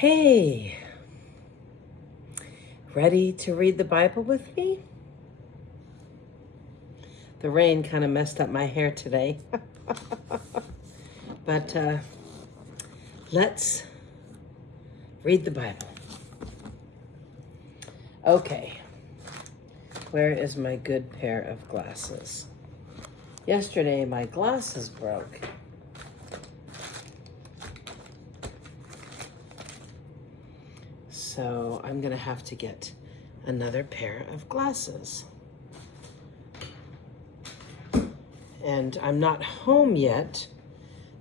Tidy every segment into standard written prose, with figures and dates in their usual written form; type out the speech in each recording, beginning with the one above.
Hey, ready to read the Bible with me? The rain kind of messed up my hair today. But let's read the Bible. Okay, where is my good pair of glasses? Yesterday my glasses broke. So I'm gonna have to get another pair of glasses. And I'm not home yet,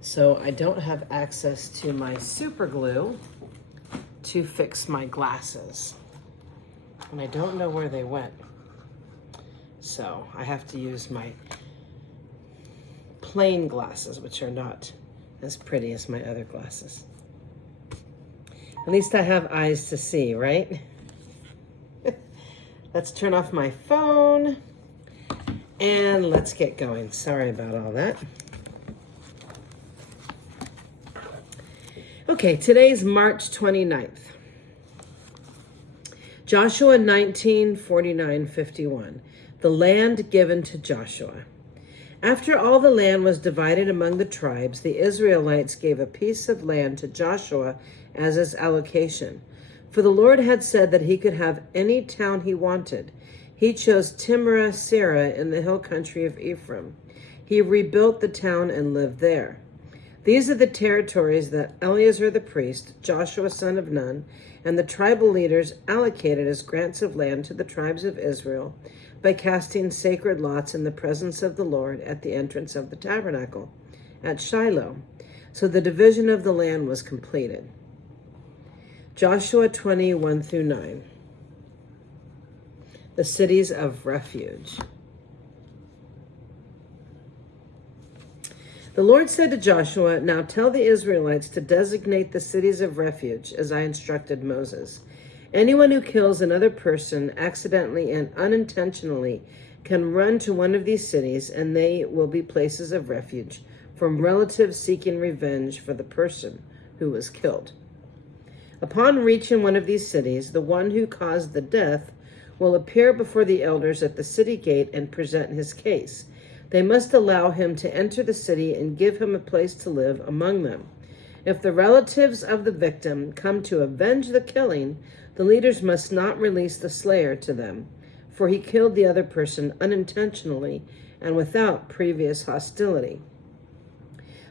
so I don't have access to my super glue to fix my glasses. And I don't know where they went. So I have to use my plain glasses, which are not as pretty as my other glasses. At least I have eyes to see, right? Let's turn off my phone and let's get going. Sorry about all that. Okay, today's March 29th. Joshua 19:49-51. The land given to Joshua. After all the land was divided among the tribes, the Israelites gave a piece of land to Joshua as his allocation. For the Lord had said that he could have any town he wanted. He chose Timnath-Serah in the hill country of Ephraim. He rebuilt the town and lived there. These are the territories that Eleazar the priest, Joshua son of Nun, and the tribal leaders allocated as grants of land to the tribes of Israel by casting sacred lots in the presence of the Lord at the entrance of the tabernacle at Shiloh. So the division of the land was completed. Joshua 20:1-9. The cities of refuge. The Lord said to Joshua, "Now tell the Israelites to designate the cities of refuge as I instructed Moses. Anyone who kills another person accidentally and unintentionally can run to one of these cities, and they will be places of refuge from relatives seeking revenge for the person who was killed. Upon reaching one of these cities, the one who caused the death will appear before the elders at the city gate and present his case. They must allow him to enter the city and give him a place to live among them. If the relatives of the victim come to avenge the killing, the leaders must not release the slayer to them, for he killed the other person unintentionally and without previous hostility.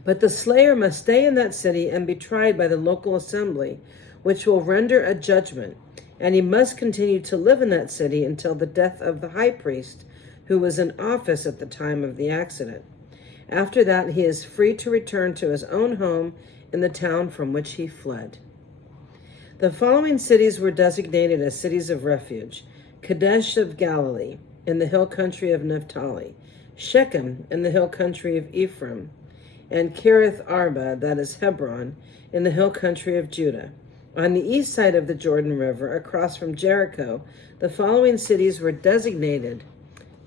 But the slayer must stay in that city and be tried by the local assembly, which will render a judgment, and he must continue to live in that city until the death of the high priest, who was in office at the time of the accident. After that, he is free to return to his own home in the town from which he fled." The following cities were designated as cities of refuge: Kadesh of Galilee, in the hill country of Naphtali; Shechem, in the hill country of Ephraim; and Kiriath Arba, that is Hebron, in the hill country of Judah. On the east side of the Jordan River, across from Jericho, the following cities were designated: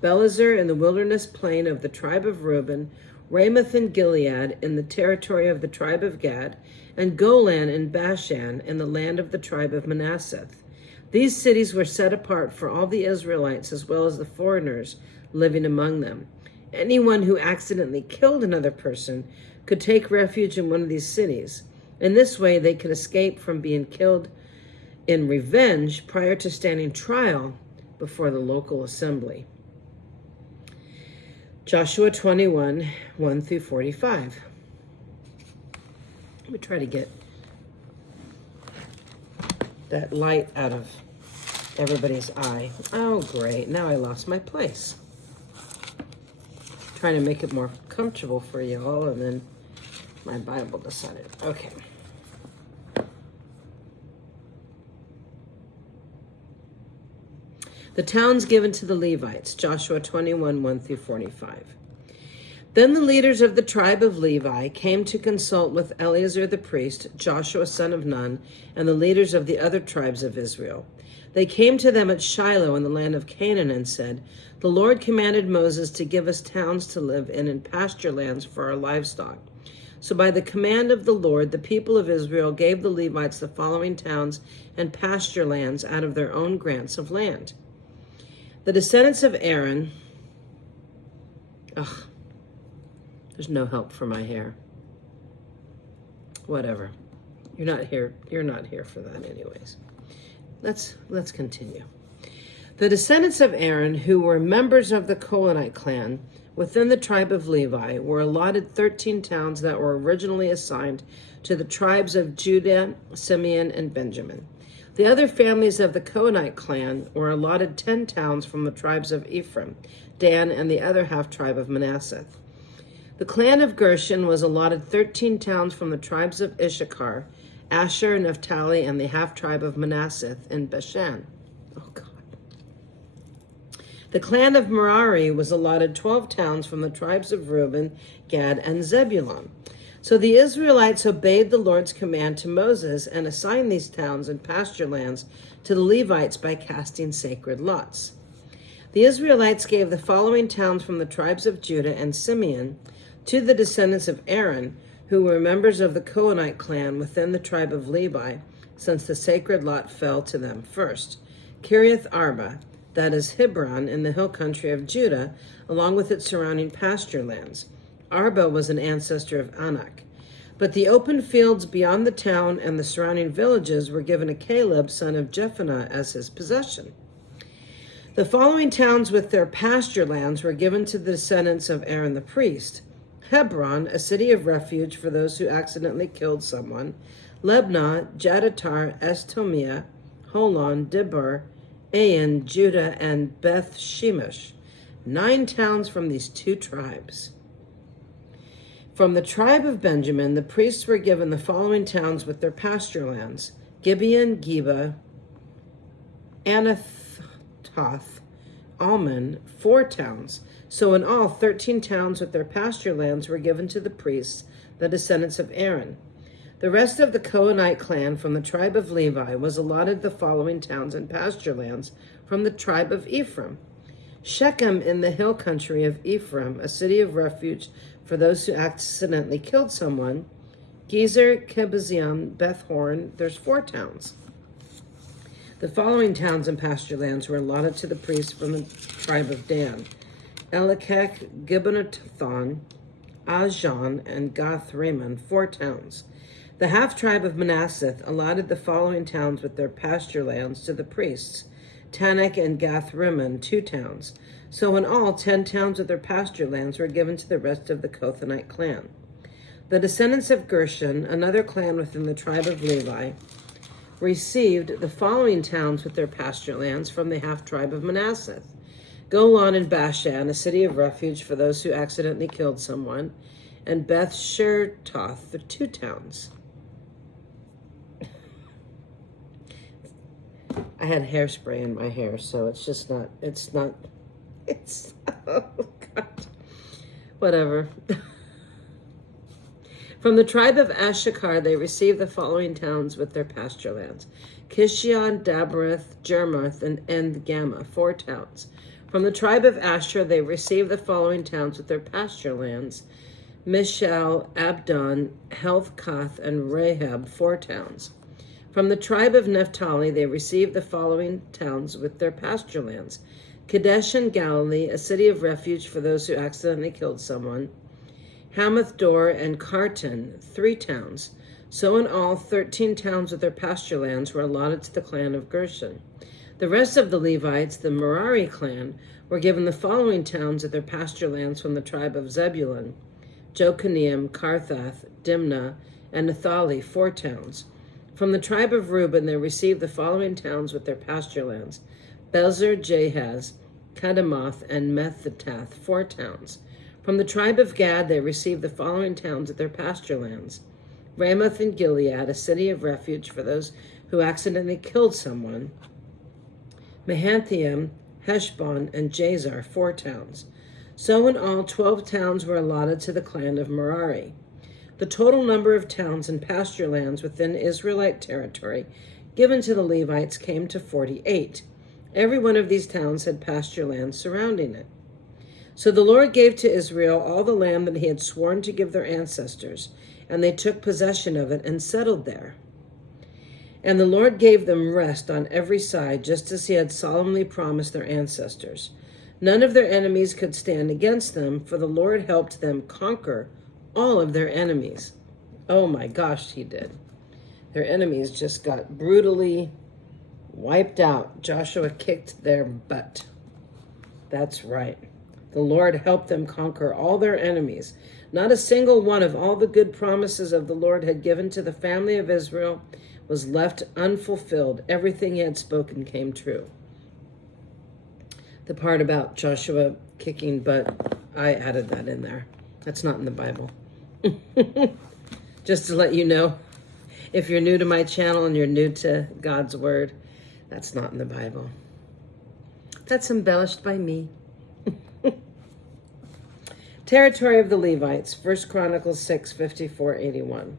Belazar in the wilderness plain of the tribe of Reuben, Ramoth in Gilead in the territory of the tribe of Gad, and Golan in Bashan in the land of the tribe of Manasseh. These cities were set apart for all the Israelites as well as the foreigners living among them. Anyone who accidentally killed another person could take refuge in one of these cities. In this way, they could escape from being killed in revenge prior to standing trial before the local assembly. Joshua 21:1-45. Let me try to get that light out of everybody's eye. Oh, great. Now I lost my place. Trying to make it more comfortable for you all, and then my Bible decided. Okay. The towns given to the Levites, Joshua 21:1-45. Then the leaders of the tribe of Levi came to consult with Eleazar the priest, Joshua son of Nun, and the leaders of the other tribes of Israel. They came to them at Shiloh in the land of Canaan and said, "The Lord commanded Moses to give us towns to live in and pasture lands for our livestock. So by the command of the Lord, the people of Israel gave the Levites the following towns and pasture lands out of their own grants of land. The descendants of Aaron, there's no help for my hair. Whatever. You're not here for that anyways. Let's continue. The descendants of Aaron, who were members of the Kohanite clan within the tribe of Levi, were allotted 13 towns that were originally assigned to the tribes of Judah, Simeon, and Benjamin. The other families of the Kohanite clan were allotted 10 towns from the tribes of Ephraim, Dan, and the other half-tribe of Manasseh. The clan of Gershon was allotted 13 towns from the tribes of Issachar, Asher, Naphtali, and the half-tribe of Manasseh in Bashan. Oh, God. The clan of Merari was allotted 12 towns from the tribes of Reuben, Gad, and Zebulun. So the Israelites obeyed the Lord's command to Moses and assigned these towns and pasture lands to the Levites by casting sacred lots. The Israelites gave the following towns from the tribes of Judah and Simeon to the descendants of Aaron, who were members of the Kohanite clan within the tribe of Levi, since the sacred lot fell to them first. Kiriath Arba, that is Hebron, in the hill country of Judah, along with its surrounding pasture lands. Arba was an ancestor of Anak. But the open fields beyond the town and the surrounding villages were given to Caleb, son of Jephunneh, as his possession. The following towns with their pasture lands were given to the descendants of Aaron the priest: Hebron, a city of refuge for those who accidentally killed someone; Lebna, Jadatar, Estomiah, Holon, Dibur, Ain, Judah, and Beth Shemesh. 9 towns from these 2 tribes. From the tribe of Benjamin, the priests were given the following towns with their pasture lands: Gibeon, Geba, Anathoth, Almon, 4 towns. So in all, 13 towns with their pasture lands were given to the priests, the descendants of Aaron. The rest of the Kohanite clan from the tribe of Levi was allotted the following towns and pasture lands from the tribe of Ephraim: Shechem in the hill country of Ephraim, a city of refuge for those who accidentally killed someone; Gezer, Kebaziam, Beth Horon, there's 4 towns. The following towns and pasture lands were allotted to the priests from the tribe of Dan: Elakech, Gibbonathan, Ajon, and Gath Rimmon, 4 towns. The half-tribe of Manasseh allotted the following towns with their pasture lands to the priests: Tanakh and Gath Rimmon, 2 towns. So in all, 10 towns with their pasture lands were given to the rest of the Kohanite clan. The descendants of Gershon, another clan within the tribe of Levi, received the following towns with their pasture lands from the half-tribe of Manasseh: Golan and Bashan, a city of refuge for those who accidentally killed someone; and Beth Shirtoth, the 2 towns. I had hairspray in my hair, so it's oh God, whatever. From the tribe of Issachar, they received the following towns with their pasture lands: Kishion, Dabereth, Jermoth, and En-Gamma, 4 towns. From the tribe of Asher, they received the following towns with their pasture lands: Mishal, Abdon, Helfkath, and Rahab, 4 towns. From the tribe of Naphtali, they received the following towns with their pasture lands: Kadesh in Galilee, a city of refuge for those who accidentally killed someone; Hamath Dor and Kartan, 3 towns. So in all, 13 towns with their pasture lands were allotted to the clan of Gershon. The rest of the Levites, the Merari clan, were given the following towns with their pasture lands from the tribe of Zebulun: Jokaneam, Karthath, Dimnah, and Naphtali, 4 towns. From the tribe of Reuben, they received the following towns with their pasture lands: Bezer, Jahaz, Kedemoth, and Methatath, 4 towns. From the tribe of Gad, they received the following towns with their pasture lands: Ramoth in Gilead, a city of refuge for those who accidentally killed someone; Mahanthiam, Heshbon, and Jazer, 4 towns. So in all, 12 towns were allotted to the clan of Merari. The total number of towns and pasture lands within Israelite territory given to the Levites came to 48. Every one of these towns had pasture lands surrounding it. So the Lord gave to Israel all the land that he had sworn to give their ancestors, and they took possession of it and settled there. And the Lord gave them rest on every side, just as he had solemnly promised their ancestors. None of their enemies could stand against them, for the Lord helped them conquer all of their enemies. Oh my gosh, he did. Their enemies just got brutally wiped out. Joshua kicked their butt. That's right. The Lord helped them conquer all their enemies. Not a single one of all the good promises of the Lord had given to the family of Israel was left unfulfilled. Everything he had spoken came true. The part about Joshua kicking butt, I added that in there. That's not in the Bible. Just to let you know, if you're new to my channel and you're new to God's word, that's not in the Bible. That's embellished by me. Territory of the Levites, 1 Chronicles 6, 54, 81.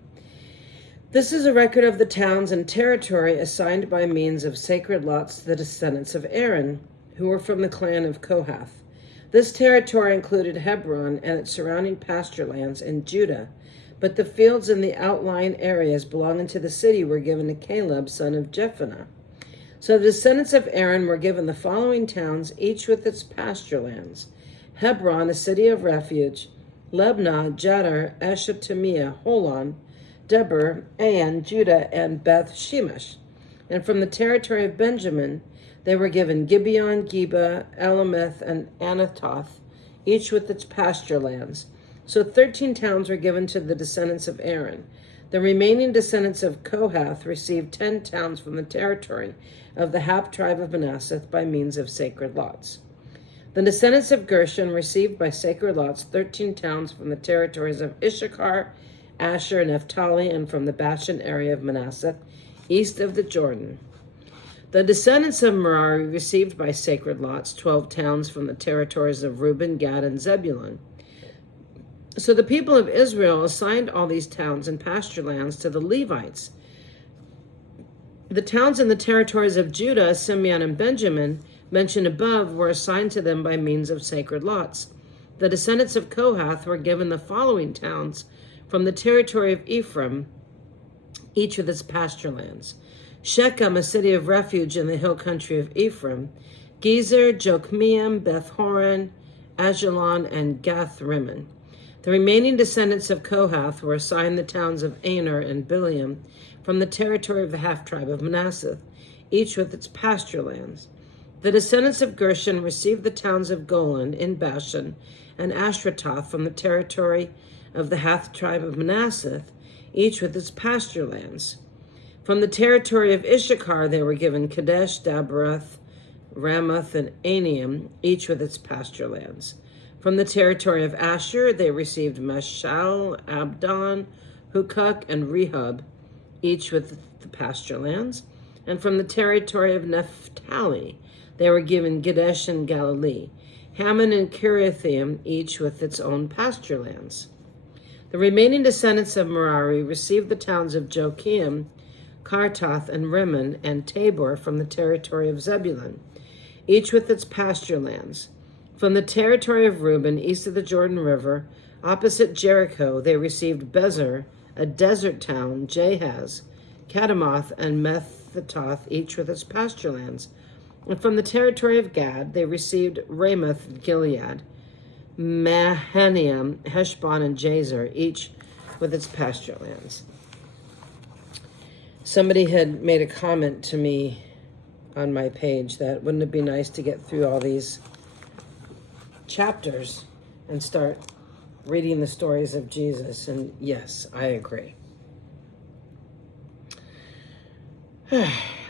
This is a record of the towns and territory assigned by means of sacred lots to the descendants of Aaron, who were from the clan of Kohath. This territory included Hebron and its surrounding pasture lands in Judah, but the fields in the outlying areas belonging to the city were given to Caleb, son of Jephunneh. So the descendants of Aaron were given the following towns, each with its pasture lands: Hebron, a city of refuge; Lebnah, Jadar, Ashtemiah, Holon, Debir, Ain, Judah, and Beth Shemesh. And from the territory of Benjamin, they were given Gibeon, Geba, Elameth, and Anathoth, each with its pasture lands. So 13 towns were given to the descendants of Aaron. The remaining descendants of Kohath received 10 towns from the territory of the half tribe of Manasseh by means of sacred lots. The descendants of Gershon received by sacred lots 13 towns from the territories of Issachar, Asher, Naphtali, and from the Bashan area of Manasseh, east of the Jordan. The descendants of Merari received by sacred lots 12 towns from the territories of Reuben, Gad, and Zebulun. So the people of Israel assigned all these towns and pasture lands to the Levites. The towns in the territories of Judah, Simeon, and Benjamin, mentioned above, were assigned to them by means of sacred lots. The descendants of Kohath were given the following towns from the territory of Ephraim, each with its pasture lands: Shechem, a city of refuge in the hill country of Ephraim; Gezer, Jokmeam, Beth Horon, Ajalon, and Gath Rimmon. The remaining descendants of Kohath were assigned the towns of Aner and Bileam from the territory of the half-tribe of Manasseh, each with its pasture lands. The descendants of Gershon received the towns of Golan in Bashan and Ashratoth from the territory of the half-tribe of Manasseh, each with its pasture lands. From the territory of Issachar they were given Kadesh, Daberath, Ramoth, and Anaim, each with its pasture lands. From the territory of Asher, they received Mashal, Abdon, Hukok, and Rehob, each with the pasture lands. And from the territory of Naphtali, they were given Kadesh and Galilee, Hammon and Kiriathaim, each with its own pasture lands. The remaining descendants of Merari received the towns of Joachim, Kartoth, and Rimmon, and Tabor from the territory of Zebulun, each with its pasture lands. From the territory of Reuben, east of the Jordan River, opposite Jericho, they received Bezer, a desert town, Jahaz, Kedemoth, and Methatoth, each with its pasture lands. And from the territory of Gad, they received Ramoth, Gilead, Mahanaim, Heshbon, and Jazer, each with its pasture lands. Somebody had made a comment to me on my page that wouldn't it be nice to get through all these chapters and start reading the stories of Jesus? And yes, I agree.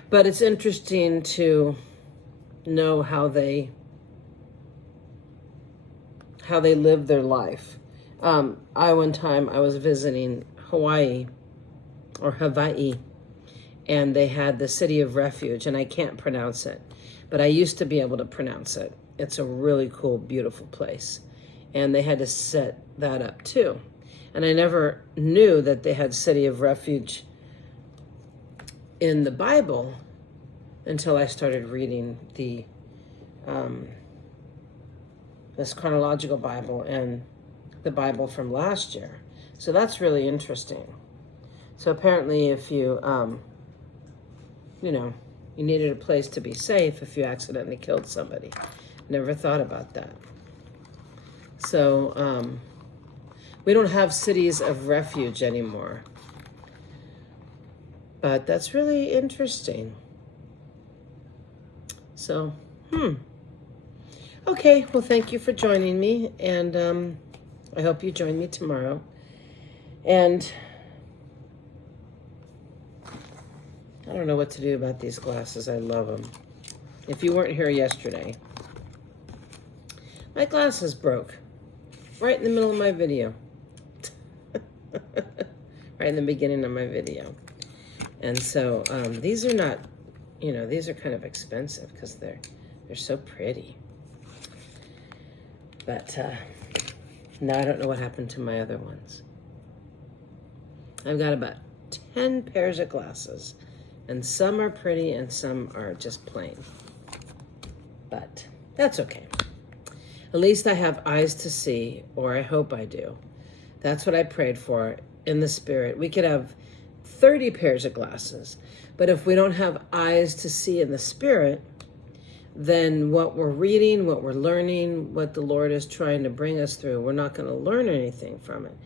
But it's interesting to know how they live their life. One time I was visiting Hawaii, and they had the City of Refuge, and I can't pronounce it, but I used to be able to pronounce it. It's a really cool, beautiful place. And they had to set that up too. And I never knew that they had City of Refuge in the Bible until I started reading this chronological Bible and the Bible from last year. So that's really interesting. So apparently if you, you know, you needed a place to be safe if you accidentally killed somebody. Never thought about that. So we don't have cities of refuge anymore. But that's really interesting. So, Okay, well, thank you for joining me. And I hope you join me tomorrow. And I don't know what to do about these glasses. I love them. If you weren't here yesterday, my glasses broke right in the middle of my video. Right in the beginning of my video. And so these are not, you know, these are kind of expensive because they're so pretty. But now I don't know what happened to my other ones. I've got about 10 pairs of glasses, and some are pretty and some are just plain. But that's okay. At least I have eyes to see, or I hope I do. That's what I prayed for in the Spirit. We could have 30 pairs of glasses, but if we don't have eyes to see in the Spirit, then what we're reading, what we're learning, what the Lord is trying to bring us through, we're not going to learn anything from it.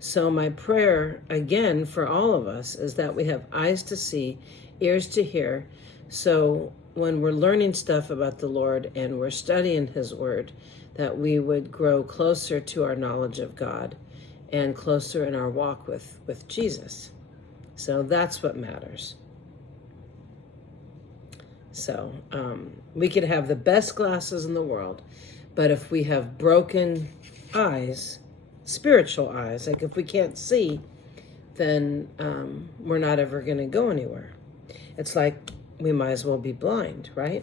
So my prayer, again, for all of us is that we have eyes to see, ears to hear, so when we're learning stuff about the Lord and we're studying His Word, that we would grow closer to our knowledge of God and closer in our walk with Jesus. So that's what matters. So we could have the best glasses in the world, but if we have broken eyes, spiritual eyes, like if we can't see, then we're not ever going to go anywhere. It's like we might as well be blind, right?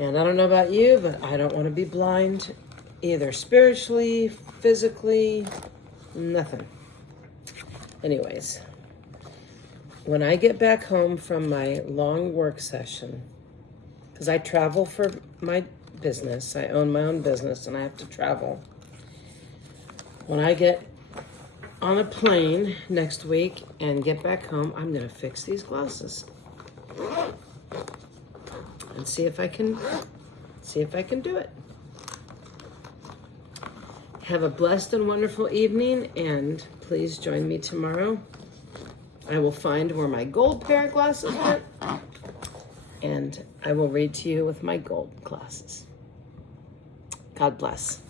And I don't know about you, but I don't want to be blind either spiritually, physically, nothing. Anyways, when I get back home from my long work session, because I travel for my business, I own my own business and I have to travel. When I get on a plane next week and get back home, I'm going to fix these glasses and see if I can do it. Have a blessed and wonderful evening, and please join me tomorrow. I will find where my gold pair of glasses went, and I will read to you with my gold glasses. God bless.